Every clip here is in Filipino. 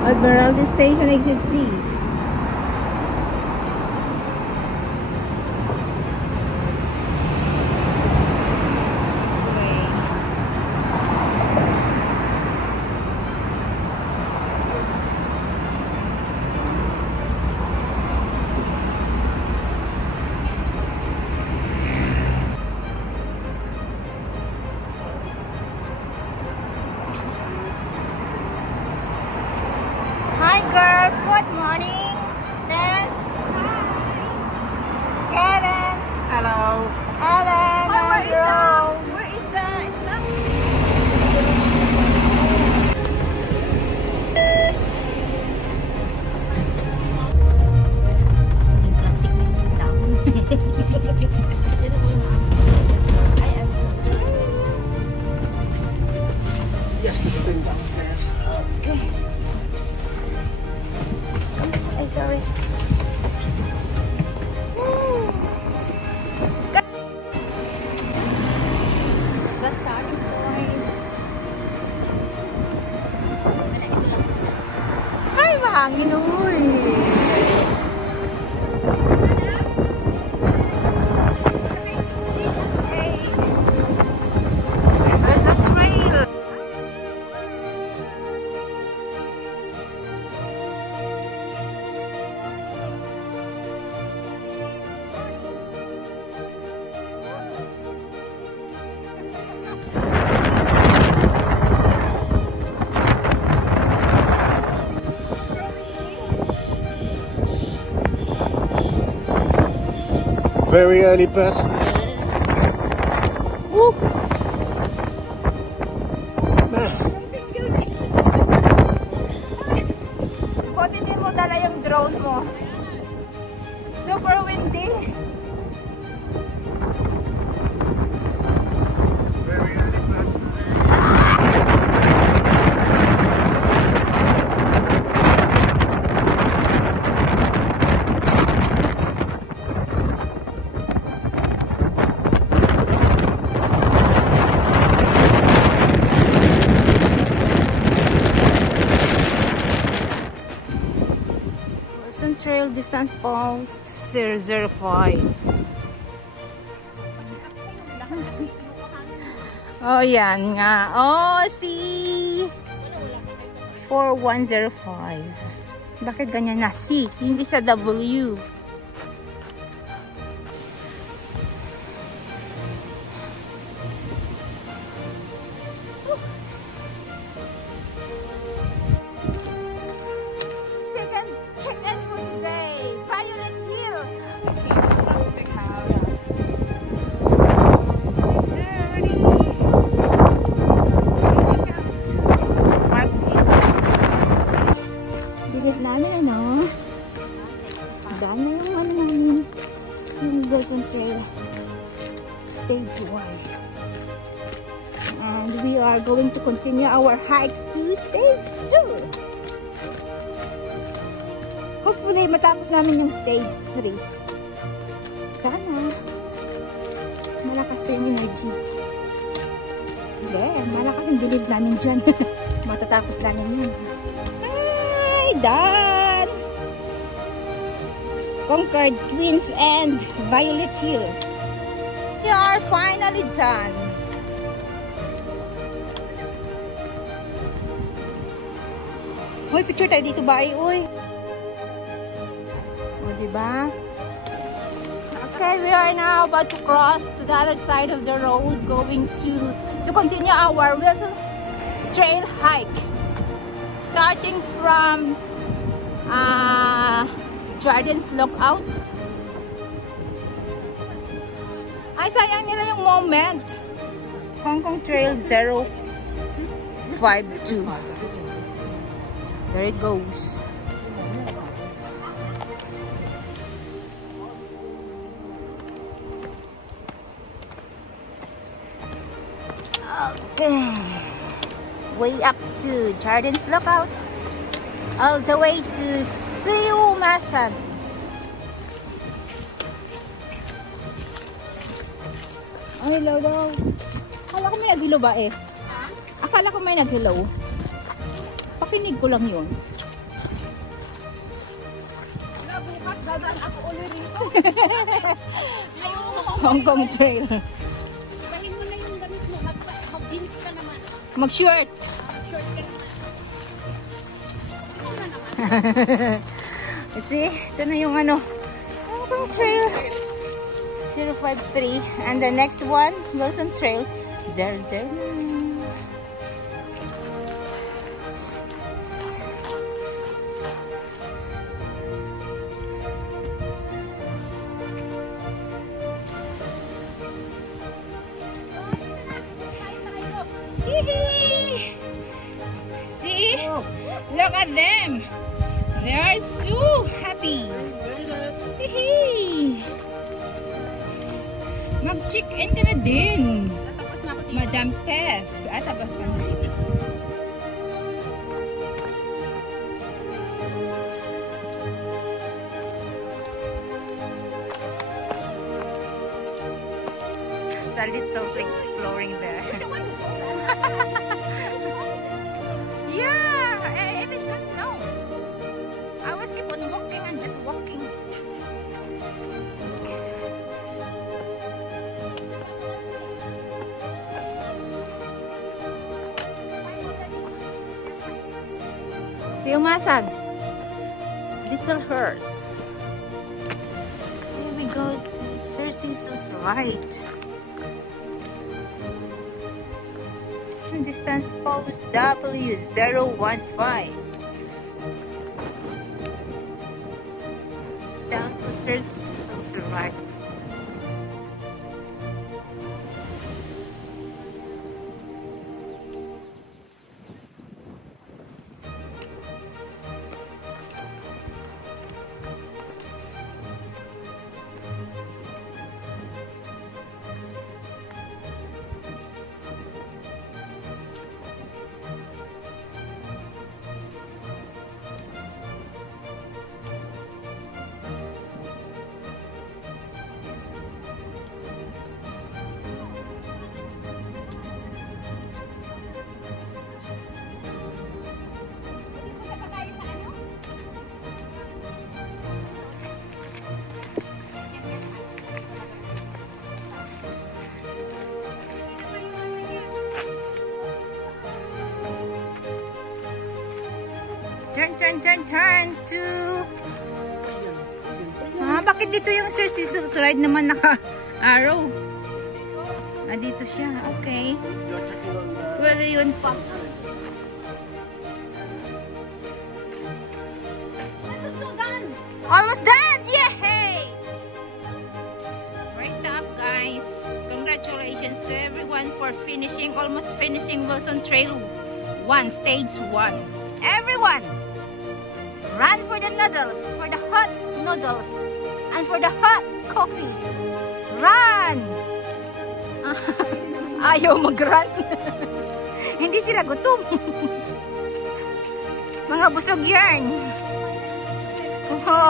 Admiralty Station, exit C. Hi girls, good morning. Tess. Kevin. Hello. Ellen. Oh, where is Rose. Where is the stuff? Yung plastic na yung dahon. Yes, there's a bin downstairs. Okay. Ay, sorry. Sa starting point. Ay, mahangin uy. There's a trail. Very early bus. Woo! Buti din mo dala yung drone mo. Super windy. Very early bus. Wilson Trail distance post 005. Oh, yan nga. Oh, see? 4105. Bakit ganyan na? C. Hindi sa W. Second check-in for today. Violet Hill. Bigas namin, ano? Dami yung ano namin. Yung Wilson Trail. Stage 1. And we are going to continue our hike to stage 2. Hopefully, matapos namin yung stage 3. Sana. Malakas pa yung energy. Yeah, malakas yung believe namin dyan. Matatapos namin yun. Hi, done! Concord Twins and Violet Hill. We are finally done. Uy, picture tayo dito ba? Uy. O, diba? Okay, we are now about to cross to the other side of the road, going to continue our Wilson Trail hike. Starting from Jardins Lookout. Ay, sayang nila yung moment. Hong Kong Trail 052. There it goes. Okay. Way up to Jardins Lookout. All the way to Siu Mashan. Ay, hello daw. Akala ko may nag-hello ba eh? Akala ko may nag-hello. Pakinig ko lang yun. Dadaan ako ulit rito. Hong Kong Trail. Ibahin mo na yung damit mo. Mag-jeans ka naman. Mag-short. Short ka naman. Ito na naman. See? Ito na yung ano. Hong Kong Trail. 053. And the next one, Wilson Trail. 00. See? Look at them. They are so happy. Mag-check-in ka na din. Tapos na ako dito. Madam Tess. Tapos ka na. It's a little thing exploring there. Yeah, if it's not, no. I always keep on walking and just walking. Siumasag. Little horse. Here we go to Sir Cecil's right. Distance post W015. Down to Sir Cecil's right. Turn to... bakit dito yung Sir Cecil's ride naman naka-arrow? Dito siya. Okay. Well, yun pa. Almost done! Yay! Very tough, guys. Congratulations to everyone for almost finishing Wilson Trail 1, Stage 1. Everyone! Run for the noodles, for the hot noodles, and for the hot coffee. Run! Ayaw mag-run. Hindi sila gutom. Mga busog yan.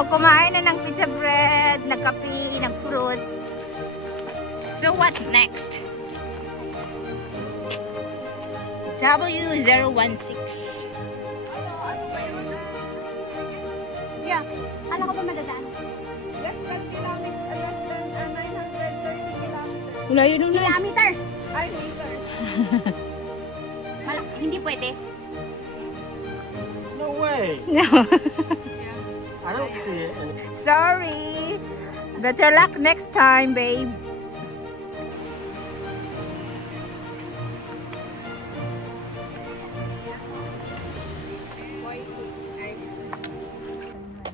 Kumain na ng pizza bread, nagkape, ng fruits. So what next? W016. Yeah. Ano ko ba madadaan? Less than 930 kilometers. Wala yun na. Kilometers! Ay, meters. Hindi pwede. No way. No. I don't see it. Sorry. Better luck next time, babe.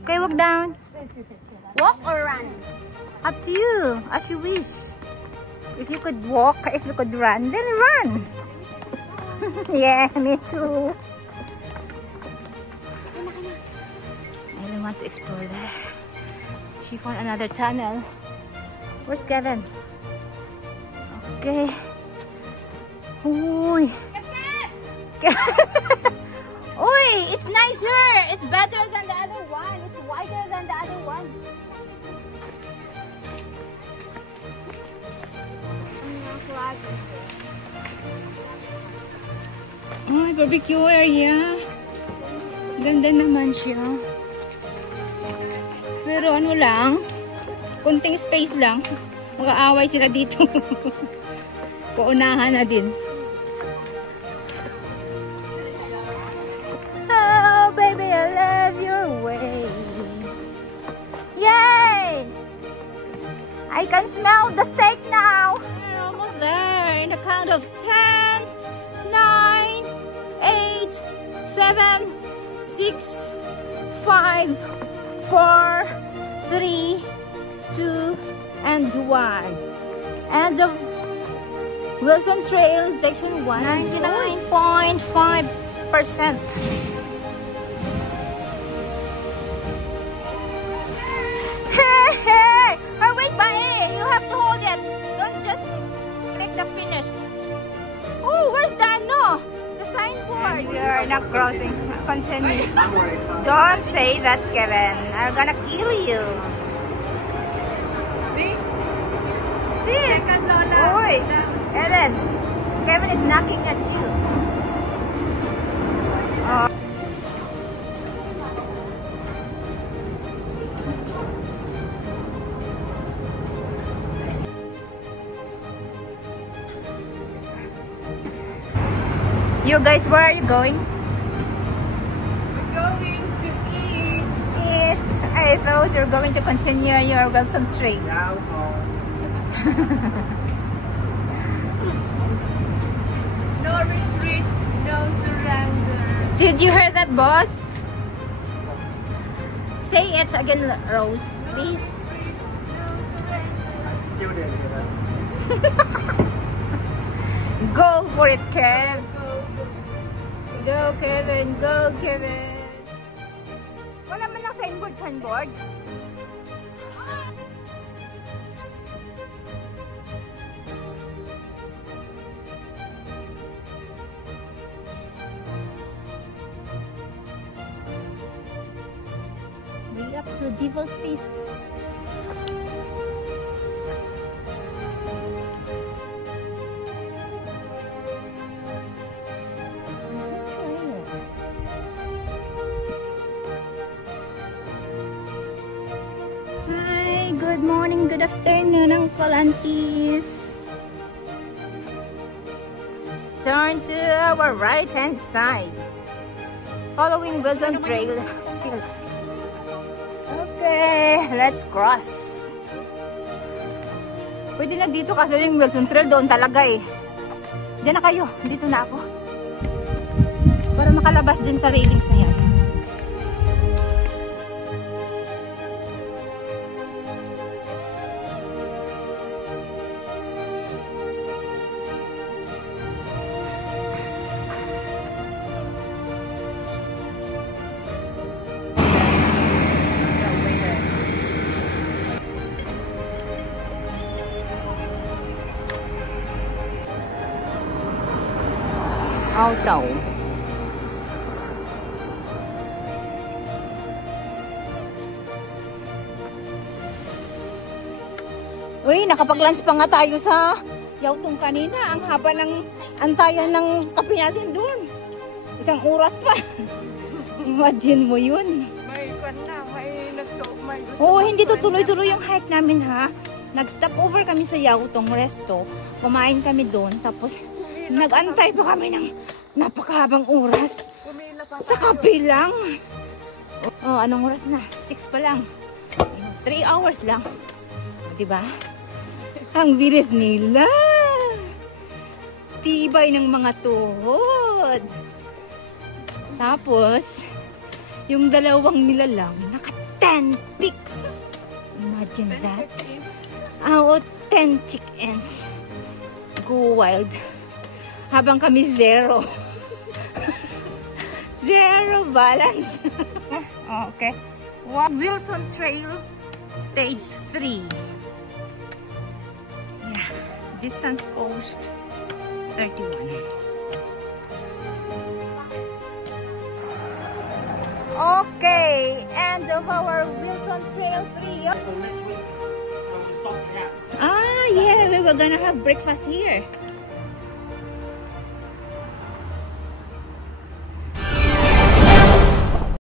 Okay, walk down. Walk or run? Up to you, as you wish. If you could walk, if you could run, then run. Yeah, me too. I really want to explore there. She found another tunnel. Where's Kevin? Okay. Uy. Uy, it's nicer. It's better than the other one. It's wider than the other one. Oh, barbecue area. Ganda naman siya. Pero ano lang, kunting space lang. Mag-aaway sila dito. Paunahan na din. Oh, baby, I love your way. Yay! I can smell the steak now. We're almost there. In the count of 10, 9, 8, 7, 6, 5, 4, 3, 2, and 1. And the Wilson Trail Section 1, 99.5%. Hey! Oh, wait, Bae! You have to hold it. Don't just click the finished. Oh, where's the no? The signboard. We are not crossing. Continue. Don't say that, Kevin. I'm gonna kill you. See? Second Lola. Oi, Ellen. Kevin is knocking at you. Oh. You guys, where are you going? We're going to eat. Eat. I thought you're going to continue your Wilson Trail. No retreat, no surrender. Did you hear that, boss? Say it again, Rose, please. Go for it, Kev. Go, Kevin. Go, Kevin. Wala man lang signboard. We're up to Devil's Feast. Hi, good morning, good afternoon, Uncle Aunties. Turn to our right hand side. Following Wilson Trail still. Okay, let's cross. Pwede na dito kasi yung Wilson Trail doon talaga eh. Diyan na kayo, dito na ako. Para makalabas din sa railings na yan. Auto. Uy, nakapag-lunch pa nga tayo sa Yautong kanina. Ang haba ng antayan ng kape natin doon. 1 oras pa. Imagine mo yun. May gusto. Oo, hindi tutuloy-tuloy yung hike namin ha. Nag-stop over kami sa Yautong Resto. Kumain kami doon. Tapos nag-antay pa kami ng napakahabang oras. Sa kape lang. Oh, anong oras na? 6 pa lang. 3 hours lang. Diba? Ang bilis nila. Tibay ng mga tuhod. Tapos, yung dalawang nilalang, naka 10 pics. Imagine that. Oh, 10 chickens. Go wild. Habang kami 0. 0 balance. Okay. Wilson Trail Stage 3. Yeah. Distance post 31. Okay. End of our Wilson Trail 3. So next week, we stop the gap. Ah, yeah. We were gonna have breakfast here.